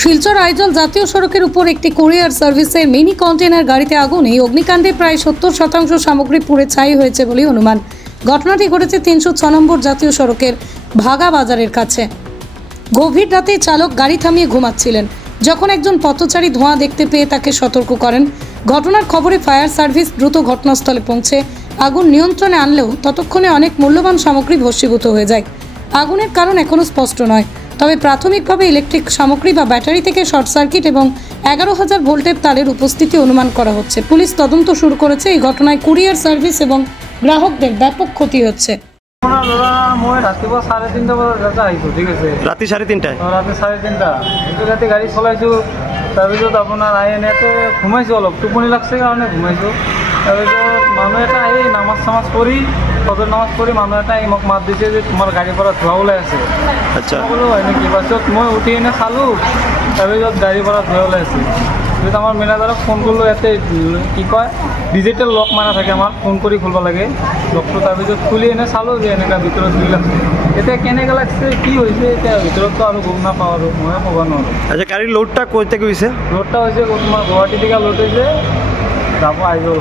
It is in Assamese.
শিলচর আইজল জাতীয় সড়কের উপর একটি কুরিয়ার সার্ভিসের মিনি কন্টেনার গাড়িতে আগুন। এই অগ্নিকাণ্ডে প্রায় 70% সামগ্রী পুড়ে ছাই হয়েছে বলে অনুমান। ঘটনাটি ঘটেছে 306 নম্বর জাতীয় সড়কের ভাগা বাজারের কাছে। গভীর রাতে চালক গাড়ি থামিয়ে ঘুমাচ্ছিলেন, যখন একজন পথচারী ধোঁয়া দেখতে পেয়ে তাকে সতর্ক করেন। ঘটনার খবরে ফায়ার সার্ভিস দ্রুত ঘটনাস্থলে পৌঁছে আগুন নিয়ন্ত্রণে আনলেও ততক্ষণে অনেক মূল্যবান সামগ্রী ভস্মীভূত হয়ে যায়। আগুনের কারণ এখনও স্পষ্ট নয়, তবে প্রাথমিকভাবে ইলেকট্রিক সামগ্রী বা ব্যাটারি থেকে শর্ট সার্কিট এবং 11,000 ভোল্টের তারের উপস্থিতি অনুমান করা হচ্ছে। পুলিশ তদন্ত শুরু করেছে। এই ঘটনায় কুরিয়ার সার্ভিস এবং গ্রাহকদের ব্যাপক ক্ষতি হচ্ছে। মই ৰাতিপুৱা 3:30 বজাত আহিছোঁ, ঠিক আছে। ৰাতি 3:30 ৰাতি 3:30 এইটো ৰাতি গাড়ী চলাইছোঁ। তাৰপিছত আপোনাৰ আহি এনেকৈ ঘুমাইছোঁ, অলপ টোপনি লাগছে কাৰণে ঘুমাইছোঁ। তাৰপিছত মানুহ এটা আহি নামাজ চামাজ কৰি ফজৰ নামাজ পঢ়ি মানুহ এটা মোক মাত দিছে যে তোমাৰ গাড়ীৰ পৰা ধোঁৱা ওলাই আছে। আচ্ছা, মই বোলো হয় নেকি? পাছত মই উঠি এনে চালোঁ, তাৰপিছত গাড়ীৰ পৰা ধোঁৱা ওলাই আছে। তাৰপিছত আমাৰ মেনেজাৰক ফোন কৰিলোঁ। ইয়াতে কি কয় ডিজিটেল লক মাৰা থাকে, আমাৰ ফোন কৰি খুলিব লাগে লকটো। তাৰপিছত খুলি এনে চালোঁ যে এনেকুৱা ভিতৰত জুই লাগছে। এতিয়া কেনেকৈ লাগছে, কি হৈছে এতিয়া ভিতৰততো আৰু গম নাপাওঁ, আৰু ময়ে ক'ব নোৱাৰোঁ। আচ্ছা, গাড়ীৰ লোডটা ক'ত গৈছে? লোডটা হৈছে তোমাৰ গুৱাহাটী থেকে লোড হৈছে, যাব আইজল।